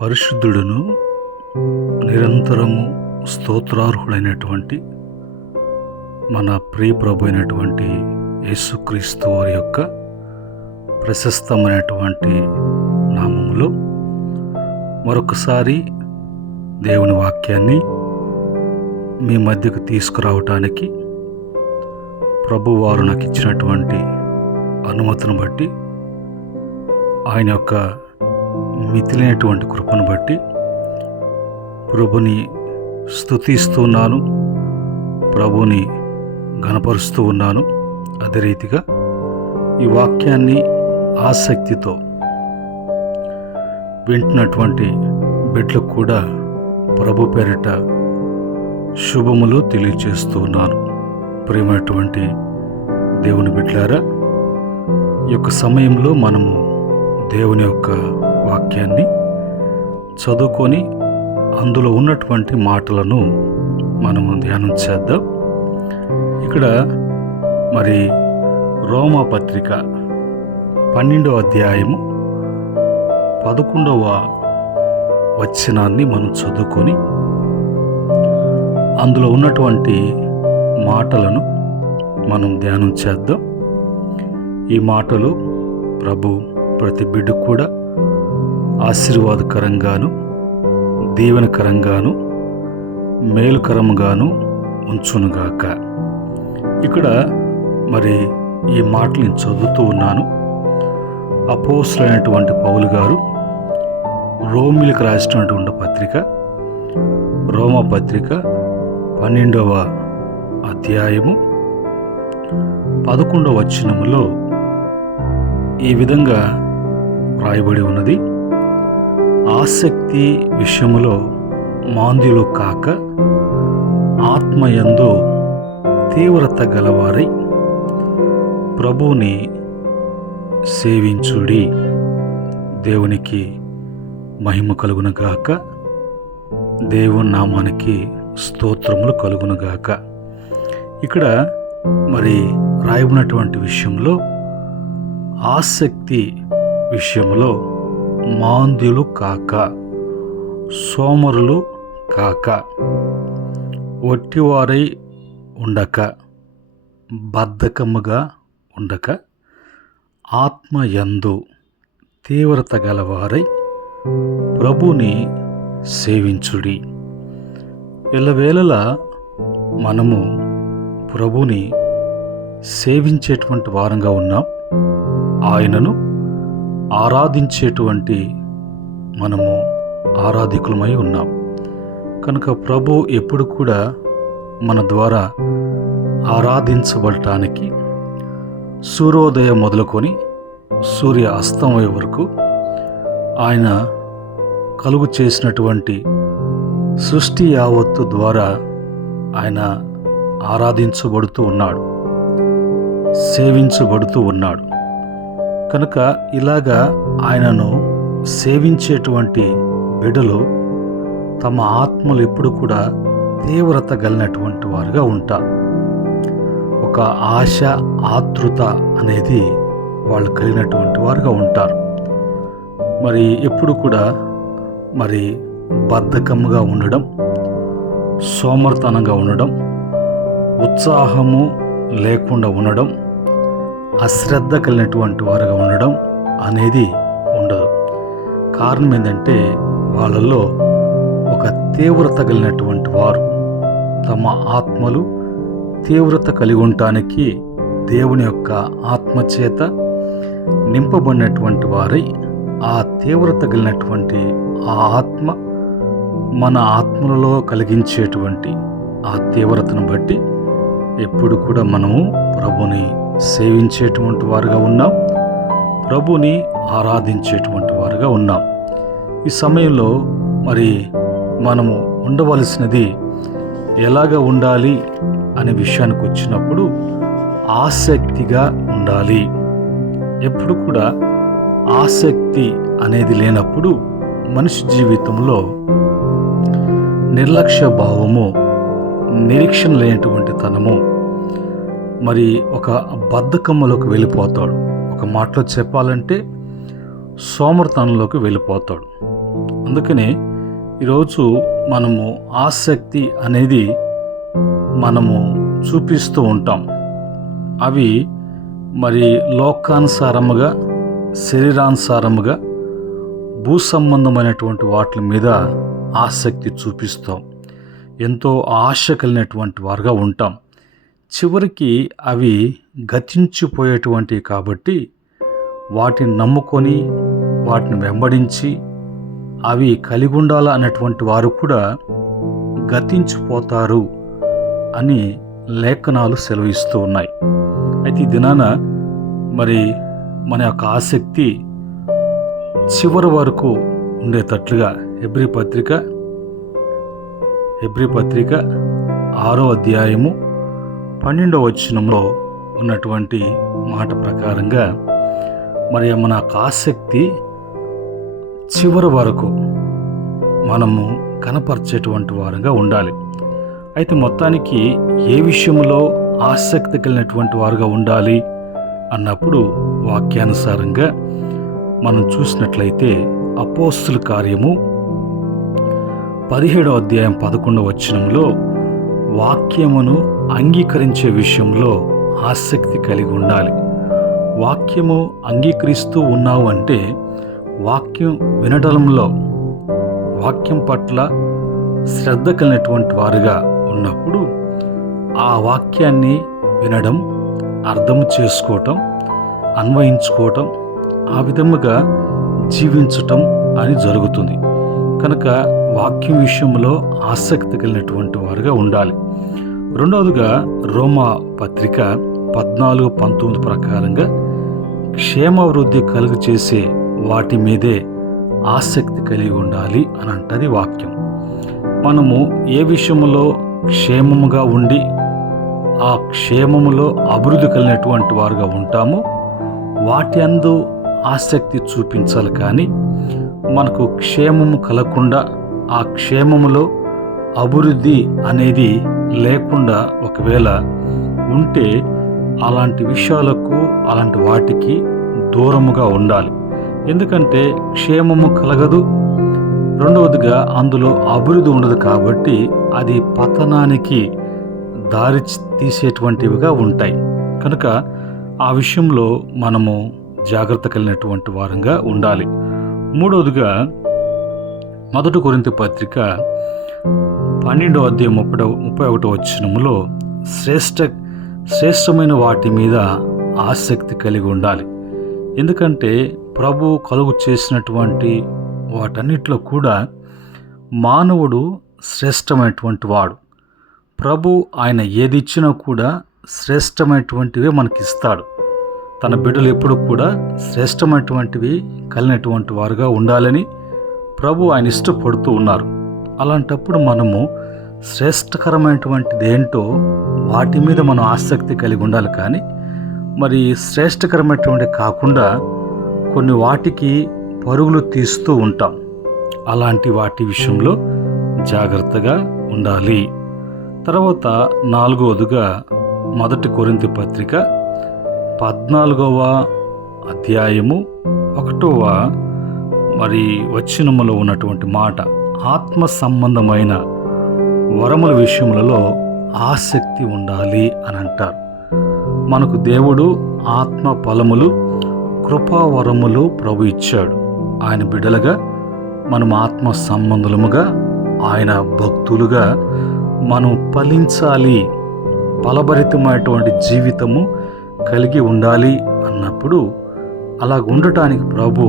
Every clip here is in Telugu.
పరిశుద్ధుడును నిరంతరము స్తోత్రార్హుడైనటువంటి మన ప్రియ ప్రభు అయినటువంటి యేసుక్రీస్తు వారి యొక్క ప్రశస్తమైనటువంటి నామములో మరొకసారి దేవుని వాక్యాన్ని మీ మధ్యకు తీసుకురావటానికి ప్రభువారు నాకు ఇచ్చినటువంటి అనుమతిని బట్టి ఆయన యొక్క మితిలేనటువంటి కృపను బట్టి ప్రభుని స్తుతిస్తున్నాను, ప్రభుని ఘనపరుస్తూ ఉన్నాను. అదే రీతిగా ఈ వాక్యాన్ని ఆసక్తితో వింటున్నటువంటి బిడ్డలకు కూడా ప్రభు పేరిట శుభములు తెలియజేస్తూ ఉన్నాను. ప్రియమైనటువంటి దేవుని బిడ్డలారా, ఈ యొక్క సమయంలో మనము దేవుని యొక్క వాక్యాన్ని చదువుకొని అందులో ఉన్నటువంటి మాటలను మనము ధ్యానం చేద్దాం. ఇక్కడ మరి రోమా పత్రిక 12వ అధ్యాయము 11వ వచనాన్ని మనం చదువుకొని అందులో ఉన్నటువంటి మాటలను మనం ధ్యానం చేద్దాం. ఈ మాటలు ప్రభు ప్రతి బిడ్డకు కూడా ఆశీర్వాదకరంగాను, దీవెనకరంగాను, మేలుకరంగాను ఉంచునుగాక. ఇక్కడ మరి ఈ మాటలు నేను చదువుతూ ఉన్నాను. అపోస్తలుడైనటువంటి పౌలు గారు రోమీయులకు రాసినటువంటి పత్రిక, రోమా పత్రిక 12వ అధ్యాయము 11వ వచనములో ఈ విధంగా రాయబడి ఉన్నది. ఆసక్తి విషయములో మాంద్యులు కాక ఆత్మయందు తీవ్రత గలవారై ప్రభువుని సేవించుడి. దేవునికి మహిమ కలుగునుగాక, దేవుని నామానికి స్తోత్రములు కలుగునుగాక. ఇక్కడ మరి రాయబడినటువంటి విషయంలో ఆసక్తి విషయంలో మాంద్యులు కాక, సోమరులు కాక, ఒట్టివారై ఉండక, బద్ధకముగా ఉండక, ఆత్మయందు తీవ్రత గలవారై ప్రభుని సేవించుడి. ఎల్లవేళలా మనము ప్రభుని సేవించేటువంటి వారంగా ఉన్నాం. ఆయనను ఆరాధించేటువంటి మనము ఆరాధికులమై ఉన్నాం. కనుక ప్రభు ఎప్పుడు కూడా మన ద్వారా ఆరాధించబడటానికి సూర్యోదయం మొదలుకొని సూర్య అస్తమయం వరకు ఆయన కలుగు చేసినటువంటి సృష్టి యావత్తు ద్వారా ఆయన ఆరాధించబడుతూ ఉన్నాడు, సేవించబడుతూ ఉన్నాడు. కనుక ఇలాగా ఆయనను సేవించేటువంటి బిడ్డలు తమ ఆత్మలు ఎప్పుడు కూడా తీవ్రత కలిగినటువంటి వారుగా ఉంటారు. ఒక ఆశ, ఆతృత అనేది వాళ్ళు కలిగినటువంటి వారుగా ఉంటారు. మరి ఎప్పుడు కూడా మరి బద్ధకముగా ఉండడం, సోమర్తనంగా ఉండడం, ఉత్సాహము లేకుండా ఉండడం, అశ్రద్ధ కలిగినటువంటి వారుగా ఉండడం అనేది ఉండదు. కారణం ఏంటంటే వాళ్ళల్లో ఒక తీవ్రత కలిగినటువంటి వారు తమ ఆత్మలు తీవ్రత కలిగి ఉండటానికి దేవుని యొక్క ఆత్మచేత నింపబడినటువంటి వారై ఆ తీవ్రత కలిగినటువంటి ఆ ఆత్మ మన ఆత్మలలో కలిగించేటువంటి ఆ తీవ్రతను బట్టి ఎప్పుడు కూడా మనము ప్రభుని సేవించేటువంటి వారుగా ఉన్నాం, ప్రభుని ఆరాధించేటువంటి వారుగా ఉన్నాం. ఈ సమయంలో మరి మనము ఉండవలసినది ఎలాగ ఉండాలి అనే విషయానికి వచ్చినప్పుడు ఆసక్తిగా ఉండాలి. ఎప్పుడు కూడా ఆసక్తి అనేది లేనప్పుడు మనిషి జీవితంలో నిర్లక్ష్య భావము, నిరీక్షణ లేనటువంటి తనము, మరి ఒక బద్ధకములోకి వెళ్ళిపోతాడు. ఒక మాటలో చెప్పాలంటే సోమర్తనంలోకి వెళ్ళిపోతాడు. అందుకనే ఈరోజు మనము ఆసక్తి అనేది మనము చూపిస్తూ ఉంటాం. అవి మరి లోకానుసారముగా, శరీరానుసారముగా, భూ సంబంధమైనటువంటి వాటి మీద ఆసక్తి చూపిస్తాం. ఎంతో ఆశ కలిగినటువంటి వారుగా ఉంటాం. చివరికి అవి గతించిపోయేటువంటివి కాబట్టి వాటిని నమ్ముకొని వాటిని వెంబడించి అవి కలిగి ఉండాలా అన్నటువంటి వారు కూడా గతించిపోతారు అని లేఖనాలు సెలవిస్తూ ఉన్నాయి. అయితే ఈ దినాన మరి మన యొక్క ఆసక్తి చివరి వరకు ఉండేటట్లుగా హెబ్రీ పత్రిక 6వ అధ్యాయము 12వ వచనంలో ఉన్నటువంటి మాట ప్రకారంగా మరి మన ఆసక్తి చివరి వరకు మనము కనపరిచేటువంటి వారంగా ఉండాలి. అయితే మొత్తానికి ఏ విషయంలో ఆసక్తి కలిగినటువంటి వారుగా ఉండాలి అన్నప్పుడు వాక్యానుసారంగా మనం చూసినట్లయితే అపోస్తుల కార్యము 17వ అధ్యాయం 11వ వచనంలో వాక్యమును అంగీకరించే విషయంలో ఆసక్తి కలిగి ఉండాలి. వాక్యము అంగీకరిస్తూ ఉన్నావు అంటే వాక్యం వినడంలో, వాక్యం పట్ల శ్రద్ధ కలిగినటువంటి వారుగా ఉన్నప్పుడు ఆ వాక్యాన్ని వినడం, అర్థం చేసుకోవటం, అన్వయించుకోవటం, ఆ విధముగా జీవించటం అని జరుగుతుంది. కనుక వాక్యం విషయంలో ఆసక్తి కలిగినటువంటి వారుగా ఉండాలి. రెండవదిగా రోమా పత్రిక 14-19 ప్రకారంగా క్షేమాభివృద్ధి కలుగు చేసే వాటి మీదే ఆసక్తి కలిగి ఉండాలి అని అంటది వాక్యం. మనము ఏ విషయంలో క్షేమముగా ఉండి ఆ క్షేమములో అభివృద్ధి కలిగినటువంటి వారుగా ఉంటామో వాటి అందు ఆసక్తి చూపించాలి. కానీ మనకు క్షేమము కలగకుండా ఆ క్షేమములో అభివృద్ధి అనేది లేకుండా ఒకవేళ ఉంటే అలాంటి విషయాలకు, అలాంటి వాటికి దూరముగా ఉండాలి. ఎందుకంటే క్షేమము కలగదు, రెండవదిగా అందులో అభివృద్ధి ఉండదు. కాబట్టి అది పతనానికి దారి తీసేటువంటివిగా ఉంటాయి. కనుక ఆ విషయంలో మనము జాగ్రత్త కలిగినటువంటి వారంగా ఉండాలి. మూడవదిగా 1 కొరింథీ పత్రిక 12వ అధ్యాయం 31వ వచనములో శ్రేష్టమైన వాటి మీద ఆసక్తి కలిగి ఉండాలి. ఎందుకంటే ప్రభు కలుగు చేసినటువంటి వాటన్నిటిలో కూడా మానవుడు శ్రేష్టమైనటువంటి వాడు. ప్రభు ఆయన ఏది ఇచ్చినా కూడా శ్రేష్టమైనటువంటివే మనకిస్తాడు. తన బిడ్డలు ఎప్పుడు కూడా శ్రేష్టమైనటువంటివి కలిగినటువంటి వారుగా ఉండాలని ప్రభు ఆయన ఇష్టపడుతూ ఉన్నారు. అలాంటప్పుడు మనము శ్రేష్టకరమైనటువంటిది ఏంటో వాటి మీద మనం ఆసక్తి కలిగి ఉండాలి. కానీ మరి శ్రేష్టకరమైనటువంటి కాకుండా కొన్ని వాటికి పరుగులు తీస్తూ ఉంటాం. అలాంటి వాటి విషయంలో జాగ్రత్తగా ఉండాలి. తర్వాత 4వదిగా 1 కొరింథీ పత్రిక 14వ అధ్యాయము 1వ మరి వచనములో ఉన్నటువంటి మాట, ఆత్మ సంబంధమైన వరముల విషయములలో ఆసక్తి ఉండాలి అని అంటారు. మనకు దేవుడు ఆత్మ ఫలములు, కృపావరములు ప్రభు ఇచ్చాడు. ఆయన బిడ్డలుగా మనం ఆత్మ సంబంధులముగా, ఆయన భక్తులుగా మనం ఫలించాలి, ఫలభరితమైనటువంటి జీవితము కలిగి ఉండాలి అన్నప్పుడు అలా ఉండటానికి ప్రభు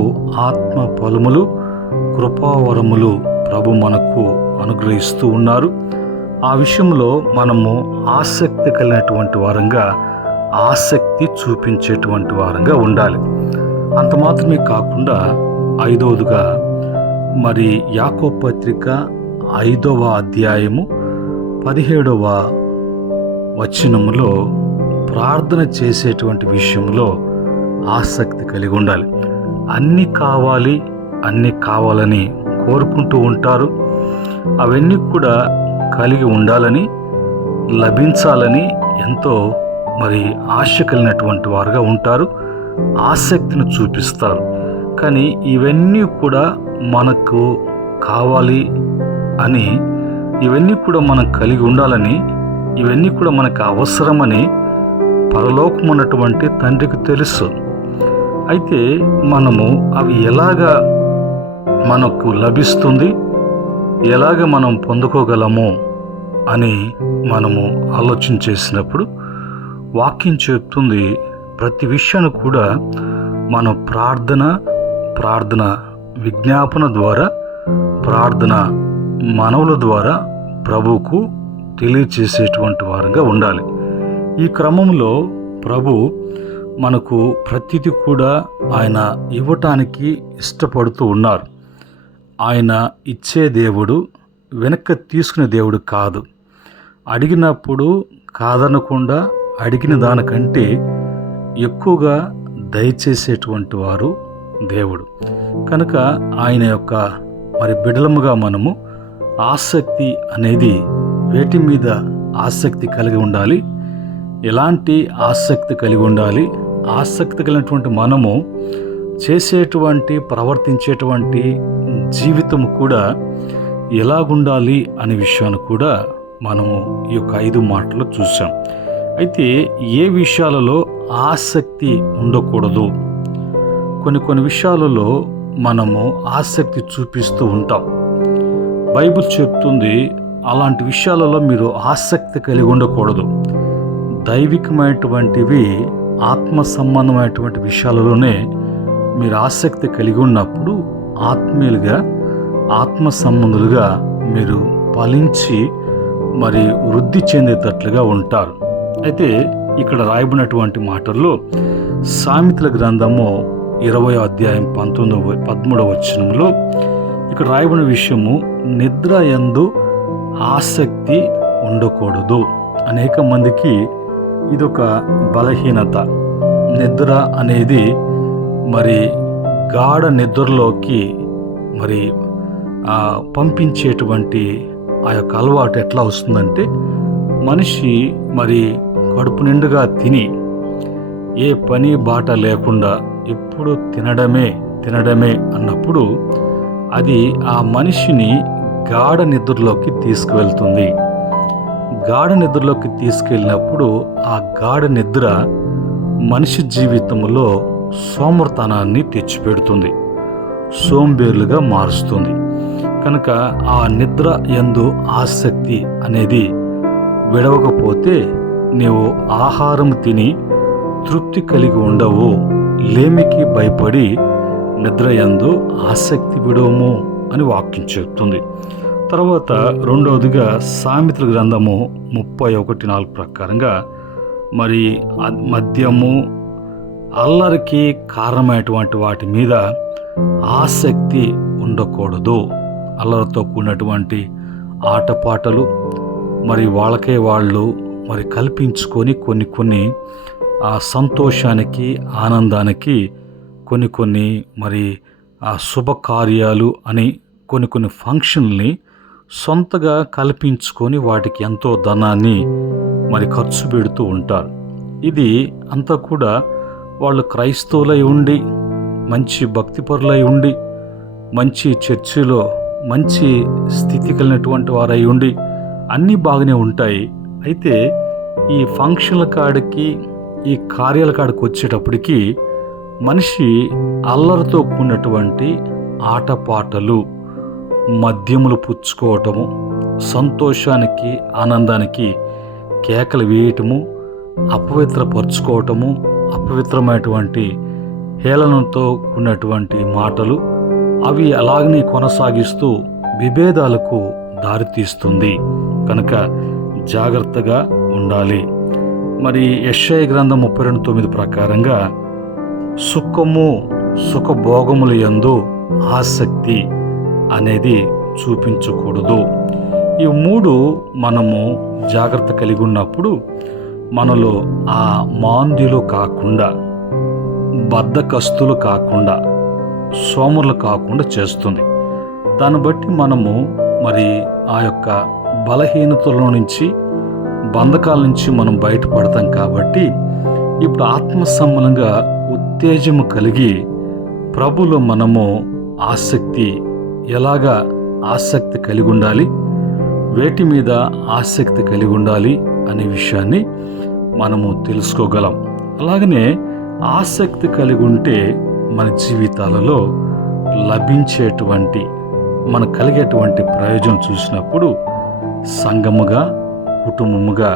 ఆత్మ ఫలములు, కృపావరములు ప్రభు మనకు అనుగ్రహిస్తూ ఉన్నారు. ఆ విషయంలో మనము ఆసక్తి కలిగినటువంటి వారంగా, ఆసక్తి చూపించేటువంటి వారంగా ఉండాలి. అంత మాత్రమే కాకుండా 5వదిగా మరి యాకోబు పత్రిక 5వ అధ్యాయము 17వ వచనములో ప్రార్థన చేసేటువంటి విషయంలో ఆసక్తి కలిగి ఉండాలి. అన్నీ కావాలని కోరుకుంటూ ఉంటారు. అవన్నీ కూడా కలిగి ఉండాలని, లభించాలని ఎంతో మరి ఆశ కలిగినటువంటి వారుగా ఉంటారు. ఆసక్తిని చూపిస్తారు. కానీ ఇవన్నీ కూడా మనకు కావాలి అని, ఇవన్నీ కూడా మనం కలిగి ఉండాలని, ఇవన్నీ కూడా మనకు అవసరమని పరలోకమున్నటువంటి తండ్రికి తెలుసు. అయితే మనము అవి ఎలాగా మనకు లభిస్తుంది, ఎలాగ మనం పొందుకోగలము అని మనము ఆలోచన చేసినప్పుడు వాక్యం చెప్తుంది, ప్రతి విషయాన్ని కూడా మనం ప్రార్థన విజ్ఞాపన ద్వారా, ప్రార్థన మనవుల ద్వారా ప్రభువుకు తెలియచేసేటువంటి వారంగా ఉండాలి. ఈ క్రమంలో ప్రభు మనకు ప్రతిదీ కూడా ఆయన ఇవ్వటానికి ఇష్టపడుతూ ఉన్నారు. ఆయన ఇచ్చే దేవుడు, వెనక్కి తీసుకునే దేవుడు కాదు. అడిగినప్పుడు కాదనకుండా అడిగిన దానికంటే ఎక్కువగా దయచేసేటువంటి వారు దేవుడు. కనుక ఆయన యొక్క బిడలముగా మనము ఆసక్తి అనేది వేటి మీద ఆసక్తి కలిగి ఉండాలి, ఎలాంటి ఆసక్తి కలిగి ఉండాలి, ఆసక్తి కలిగినటువంటి మనము చేసేటువంటి ప్రవర్తించేటువంటి జీవితం కూడా ఎలాగుండాలి అనే విషయాన్ని కూడా మనము ఈ యొక్క 5 మాటలు చూసాం. అయితే ఏ విషయాలలో ఆసక్తి ఉండకూడదు, కొన్ని విషయాలలో మనము ఆసక్తి చూపిస్తూ ఉంటాం. బైబిల్ చెప్తుంది అలాంటి విషయాలలో మీరు ఆసక్తి కలిగి ఉండకూడదు. దైవికమైనటువంటివి, ఆత్మ సంబంధమైనటువంటి విషయాలలోనే మీరు ఆసక్తి కలిగి ఉన్నప్పుడు ఆత్మీయులుగా, ఆత్మ సంబంధులుగా మీరు ఫలించి వృద్ధి చెందేటట్లుగా ఉంటారు. అయితే ఇక్కడ రాయబడినటువంటి మాటల్లో సామెతల గ్రంథము 20వ అధ్యాయం 13వ వచనంలో ఇక్కడ రాయబడిన విషయము, నిద్ర యందు ఆసక్తి ఉండకూడదు. అనేక మందికి ఇదొక బలహీనత. నిద్ర అనేది గాఢ నిద్రలోకి పంపించేటువంటి ఆ యొక్క అలవాటు ఎట్లా వస్తుందంటే, మనిషి కడుపు నిండుగా తిని ఏ పని బాట లేకుండా ఎప్పుడు తినడమే అన్నప్పుడు అది ఆ మనిషిని గాఢ నిద్రలోకి తీసుకువెళ్తుంది. గాఢ నిద్రలోకి తీసుకెళ్ళినప్పుడు ఆ గాఢ నిద్ర మనిషి జీవితంలో సోమర్తనాన్ని తెచ్చిపెడుతుంది, సోంబేర్లుగా మారుస్తుంది. కనుక ఆ నిద్ర యందు ఆసక్తి అనేది విడవకపోతే నీవు ఆహారం తిని తృప్తి కలిగి ఉండవు, లేమికి భయపడి నిద్ర యందు ఆసక్తి విడవము అని వాక్యం చెప్తుంది. తర్వాత రెండవదిగా సామెతల గ్రంథము 31:4 ప్రకారంగా మద్యము, అల్లరికి కారణమైనటువంటి వాటి మీద ఆసక్తి ఉండకూడదు. అల్లరితో కూడినటువంటి ఆటపాటలు వాళ్ళకే వాళ్ళు కల్పించుకొని కొన్ని సంతోషానికి, ఆనందానికి కొన్ని శుభకార్యాలు అని కొన్ని ఫంక్షన్లని సొంతగా కల్పించుకొని వాటికి ఎంతో ధనాన్ని ఖర్చు పెడుతూ ఉంటారు. ఇది అంతా కూడా వాళ్ళు క్రైస్తవులై ఉండి, మంచి భక్తిపరులై ఉండి, మంచి చర్చిలో మంచి స్థితి కలిగినటువంటి వారై ఉండి అన్నీ బాగానే ఉంటాయి. అయితే ఈ ఫంక్షన్ల కాడికి, ఈ కార్యాల కాడికి వచ్చేటప్పటికి మనిషి అల్లరితో కూడినటువంటి ఆటపాటలు, మద్యములు పుచ్చుకోవటము, సంతోషానికి, ఆనందానికి కేకలు వేయటము, అపవిత్రపరుచుకోవటము, అపవిత్రమైనటువంటి హేళనతో కూడినటువంటి మాటలు, అవి అలాగనే కొనసాగిస్తూ విభేదాలకు దారితీస్తుంది. కనుక జాగ్రత్తగా ఉండాలి. యెషయా గ్రంథం 32:9 ప్రకారంగా సుఖభోగముల యందు ఆసక్తి అనేది చూపించకూడదు. ఈ 3 మనము జాగ్రత్త కలిగి ఉన్నప్పుడు మనలో ఆ మాంద్యులు కాకుండా, బద్ధకస్తులు కాకుండా, సోమరులు కాకుండా చేస్తుంది. దాన్ని బట్టి మనము ఆ యొక్క బలహీనతల నుంచి, బంధకాల నుంచి మనం బయటపడతాం. కాబట్టి ఇప్పుడు ఆత్మ సంబంధంగా ఉత్తేజము కలిగి ప్రభులో మనము ఆసక్తి ఎలాగా ఆసక్తి కలిగి ఉండాలి, వేటి మీద ఆసక్తి కలిగి ఉండాలి అనే విషయాన్ని మనము తెలుసుకోగలం. అలాగనే ఆసక్తి కలిగి ఉంటే మన జీవితాలలో లభించేటువంటి మనకు కలిగేటువంటి ప్రయోజనం చూసినప్పుడు సంఘముగా, కుటుంబముగా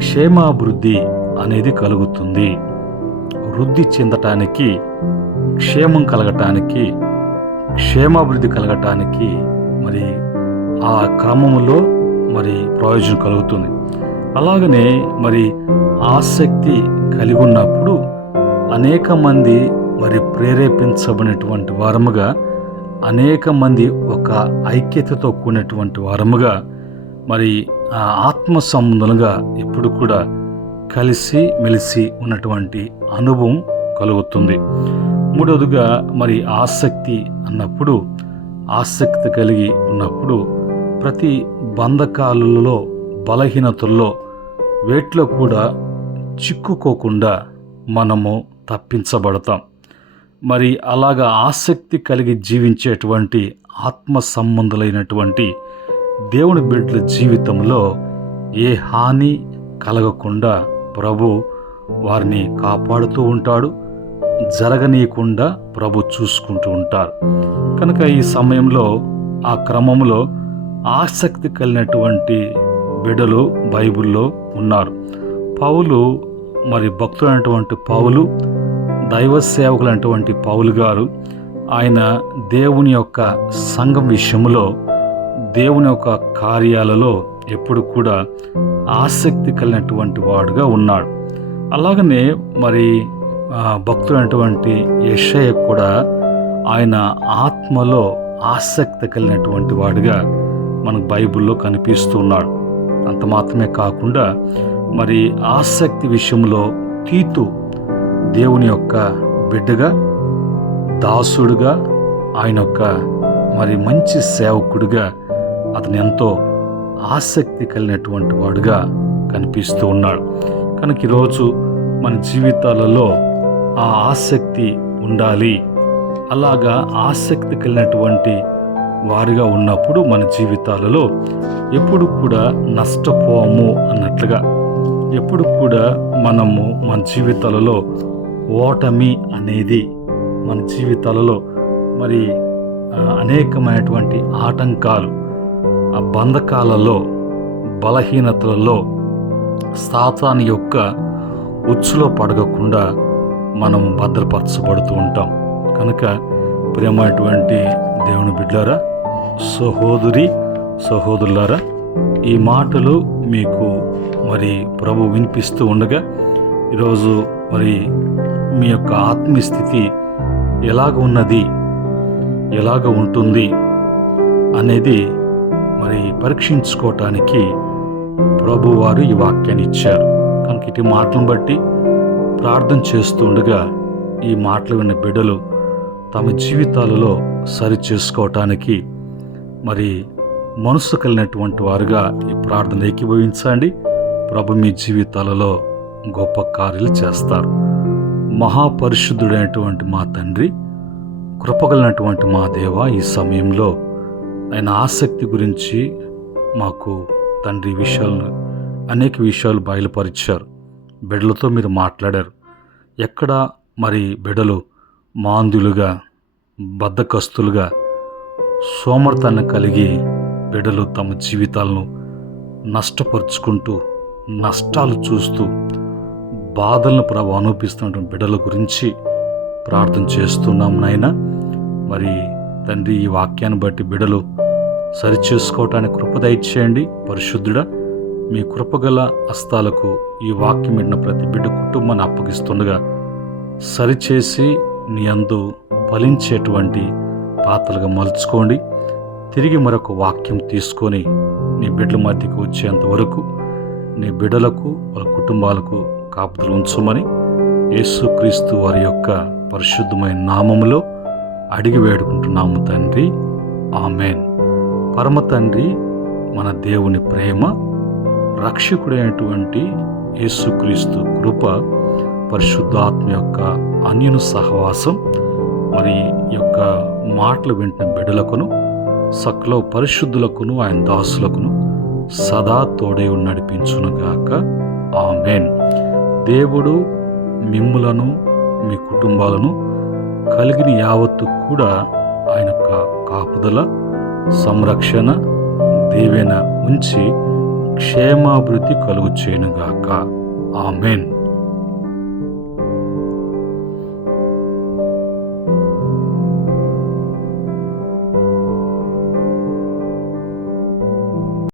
క్షేమాభివృద్ధి అనేది కలుగుతుంది. వృద్ధి చెందటానికి, క్షేమం కలగటానికి, క్షేమాభివృద్ధి కలగటానికి మరి ఆ క్రమములో మరి ప్రయోజనం కలుగుతుంది. అలాగనే మరి ఆసక్తి కలిగి ఉన్నప్పుడు అనేక మంది మరి ప్రేరేపించబడినటువంటి వారముగా, అనేక మంది ఒక ఐక్యతతో కూడినటువంటి వారముగా, మరి ఆత్మ సంబంధులుగా ఎప్పుడు కూడా కలిసి మెలిసి ఉన్నటువంటి అనుభవం కలుగుతుంది. మూడవదిగా మరి ఆసక్తి అన్నప్పుడు, ఆసక్తి కలిగి ఉన్నప్పుడు ప్రతి బంధకాలలో, బలహీనతల్లో వేట్లో కూడా చిక్కుకోకుండా మనము తప్పించబడతాం. మరి అలాగా ఆసక్తి కలిగి జీవించేటువంటి ఆత్మ సంబంధులైనటువంటి దేవుని బిడ్డల జీవితంలో ఏ హాని కలగకుండా ప్రభు వారిని కాపాడుతూ ఉంటాడు, జరగనీయకుండా ప్రభు చూసుకుంటూ ఉంటారు. కనుక ఈ సమయంలో ఆ క్రమంలో ఆసక్తి కలిగినటువంటి బిడ్డలు బైబిల్లో ఉన్నారు. పౌలు, మరి భక్తులైనటువంటి పౌలు, దైవ సేవకులైనటువంటి పౌలు గారు, ఆయన దేవుని యొక్క సంఘం విషయంలో, దేవుని యొక్క కార్యాలలో ఎప్పుడు కూడా ఆసక్తి కలిగినటువంటి వాడుగా ఉన్నాడు. అలాగనే మరి భక్తులైనటువంటి యెషయా కూడా ఆయన ఆత్మలో ఆసక్తి కలిగినటువంటి వాడుగా మనకు బైబిల్లో కనిపిస్తూ ఉన్నాడు. అంత మాత్రమే కాకుండా మరి ఆసక్తి విషయంలో తీతు దేవుని యొక్క బిడ్డగా, దాసుడుగా, ఆయన యొక్క మరి మంచి సేవకుడిగా అతను ఎంతో ఆసక్తి కలిగినటువంటి వాడుగా కనిపిస్తూ ఉన్నాడు. కనుక ఈరోజు మన జీవితాలలో ఆ ఆసక్తి ఉండాలి. అలాగా ఆసక్తి కలిగినటువంటి వారిగా ఉన్నప్పుడు మన జీవితాలలో ఎప్పుడు కూడా నష్టపోము అన్నట్లుగా, ఎప్పుడు కూడా మనము మన జీవితాలలో ఓటమి అనేది మన జీవితాలలో మరి అనేకమైనటువంటి ఆటంకాలు, ఆ బంధకాలలో, బలహీనతలలో సాతాను యొక్క ఉచ్చులో పడగకుండా మనం భద్రపరచబడుతూ ఉంటాం. కనుక ప్రియమైనటువంటి దేవుని బిడ్డలారా, సహోదరి సహోదరులారా, ఈ మాటలు మీకు మరి ప్రభు వినిపిస్తూ ఉండగా ఈరోజు మరి మీ యొక్క ఆత్మీయ స్థితి ఎలాగ ఉన్నది, ఎలాగ ఉంటుంది అనేది మరి పరీక్షించుకోవటానికి ప్రభు వారు ఈ వాక్యాన్ని ఇచ్చారు. కనుక ఇటు మాటలను బట్టి ప్రార్థన చేస్తుండగా ఈ మాటలు విన్న బిడ్డలు తమ జీవితాలలో సరి చేసుకోవటానికి మరి మనసు కలిగినటువంటి వారుగా ఈ ప్రార్థన ఏకీభవించండి. ప్రభు మీ జీవితాలలో గొప్ప కార్యాలు చేస్తారు. మహాపరిశుద్ధుడైనటువంటి మా తండ్రి, కృపగలిగినటువంటి మా దేవ, ఈ సమయంలో ఆయన ఆసక్తి గురించి మాకు తండ్రి అనేక విషయాలు బయలుపరిచారు. బిడ్డలతో మీరు మాట్లాడారు. ఎక్కడ మరి బిడ్డలు మాంద్యులుగా, బద్ధకస్తులుగా, సోమర్థాన్ని కలిగి బిడ్డలు తమ జీవితాలను నష్టపరుచుకుంటూ, నష్టాలు చూస్తూ, బాధలను ప్రభు అనుభవిస్తున్న బిడ్డల గురించి ప్రార్థన చేస్తున్నాం నాయన. మరి తండ్రి, ఈ వాక్యాన్ని బట్టి బిడ్డలు సరిచేసుకోవటానికి కృప దయచేయండి. పరిశుద్ధుడా, మీ కృపగల హస్తాలకు ఈ వాక్యం విన్న ప్రతి బిడ్డ కుటుంబాన్ని అప్పగిస్తుండగా సరిచేసి నీ యందు ఫలించేటువంటి పాత్రలుగా మలుచుకోండి. తిరిగి మరొక వాక్యం తీసుకొని నీ బిడ్డల మధ్యకు వచ్చేంత వరకు నీ బిడ్డలకు, వాళ్ళ కుటుంబాలకు కాపుదలు ఉంచమని యేసుక్రీస్తు వారి యొక్క పరిశుద్ధమైన నామములో అడిగి వేడుకుంటున్నాము తండ్రి. ఆమెన్. పరమ తండ్రి మన దేవుని ప్రేమ, రక్షకుడైనటువంటి యేసుక్రీస్తు కృప, పరిశుద్ధాత్మ యొక్క అన్యున సహవాసం, మరి యొక్క మాటలు వింటున్న బిడ్డలకును సకల పరిశుద్ధులకును ఆయన దాసులకును సదా తోడై నడిపించునుగాక. ఆమేన్. దేవుడు మిమ్ములను మీ కుటుంబాలను కలిగిన యావత్తు కూడా ఆయన యొక్క కాపుదల, సంరక్షణ, దీవెన ఉంచి క్షేమాభివృద్ధి కలుగు చేయనుగాక. ఆమేన్.